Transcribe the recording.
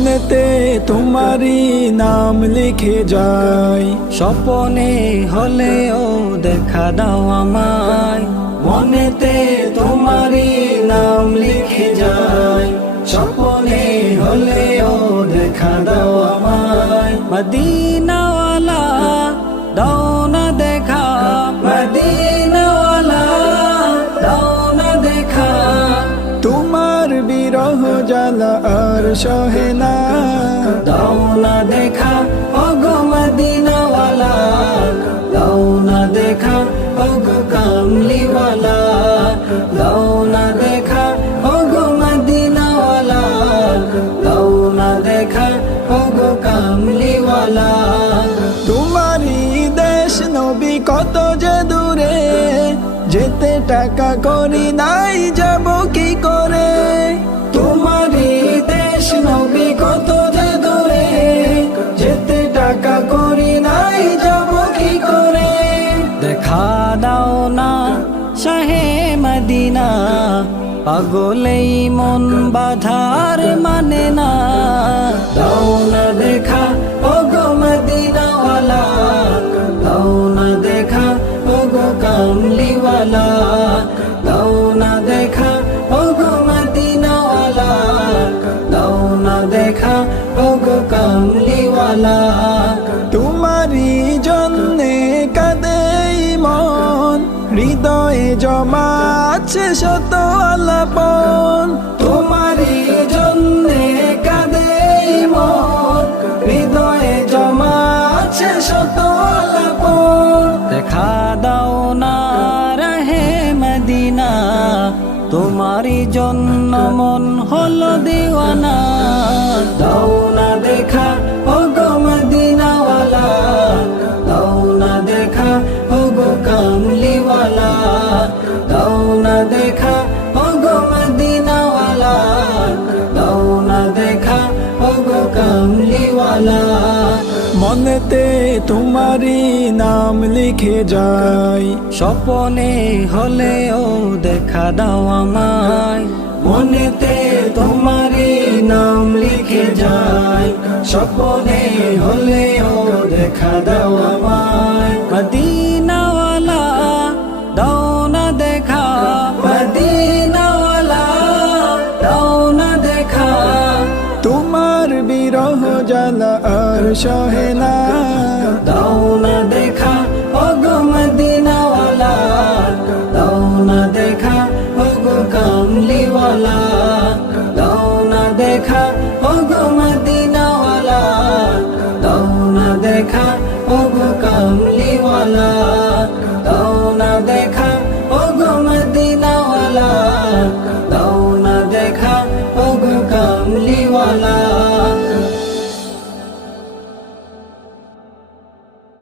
মনেতে তোমারই নাম লিখে যাই, স্বপনে হলেও দেখা দাও আমায়। মনেতে তোমারই নাম লিখে যাই, স্বপনে হলেও দেখা দাও আমায়। মদিনাওয়ালা দাও না দেখা, মদিনাওয়ালা দাও না দেখা। তোমার বিরহ জ্বালা আর সহে না, দাও না দেখা ওগো মদিনাওয়ালা, দাও না দেখা ওগো কামলিওয়ালা, দাও না দেখা ওগো মদিনাওয়ালা, দাও না দেখা ওগো কামলিওয়ালা। তোমারই দেশ নবী কত যে দূরে, যেতে টাকা করি নাই যাব কি করে। তোমারই দেশ নবী কত যে দূরে, যেতে টাকা করি নাই যাব কি করে। দেখা দাও না শাহে মদিনা, পাগলেই মন বাধার মানে না। দাও না দেখা ওগো মদিনাওয়ালা, দাও না দেখা ওগো কামলিওয়ালা, দাও না দেখা ওগো মদিনাওয়ালা, দাও না দেখা ওগো কামলিওয়ালা। তোমারই জন্যে কাঁদে মন, হৃদয়ে জমা আছে শত আলাপন। তোমারই জন্যে কাঁদে মন, হৃদয়ে জমা আছে শত আলাপন। দেখা দাও না রাহে মদিনা, তোমারই জন্য মন হলো দিওয়ানা। দাও না দেখা ওগো মদিনাওয়ালা, দাও না দেখা ওগো কামলিওয়ালা, দাও না দেখা ওগো মদিনাওয়ালা, দাও না দেখা ওগো কামলিওয়ালা। মনেতে তোমারই নাম লিখে যাই, স্বপনে হলেও দেখা দাও আমায়। মনেতে তোমারই নাম লিখে যাই, স্বপনে হলেও দেখা দাও আমায়। মদিনাওয়ালা দাও না দেখা, মদিনাওয়ালা দাও না দেখা। তোমার বিরহ জ্বালা আর সহে না, দাও না দেখা ওগো মদিনাওয়ালা, দাও না দেখা ওগো কামলিওয়ালা, দাও না দেখা ওগো মদিনাওয়ালা, দাও না দেখা ওগো কামলিওয়ালা, দাও না দেখা